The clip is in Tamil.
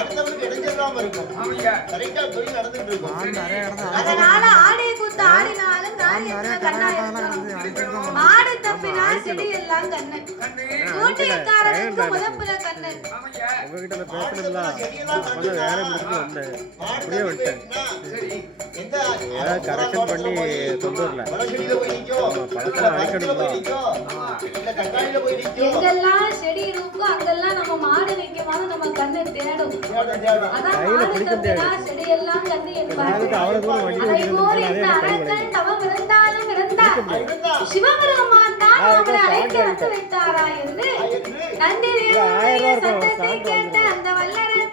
அடுத்தவனுக்கு இடைஞ்சிடாம இருக்கும். கரெக்டா தொழில் நடந்துட்டு இருக்கும். அதனால கூத்து ஆடினாலும் கண்ணா தப்பினா செடி எல்லாம் கண்ணு. கூட்டியக்காரனுக்கு முதப்புல கண்ணு. உங்ககிட்ட பேசணும்ல? வந்தேன். அப்படியே வந்துட்டேன் ஏதாவது கரெக்ஷன் பண்ணி கொண்டு வரல. அழிக்கணும்ல. நிக்கும். எங்கெல்லாம் செடி இருக்கோ அங்கெல்லாம் நம்ம மாடு நிக்குமான்னு நம்ம கண்ணு தேடும். அதான் மாடு தப்பினா செடி எல்லாம் கண்ணு வந்து இந்த அரக்கன் தவம் இருந்தாலும் இருந்தார். இருந்தா, சிவபெருமான் தான் அவரை அழைத்து வந்து வைத்தாரா என்று நந்தி சத்தத்தை கேட்ட அந்த வல்லரசு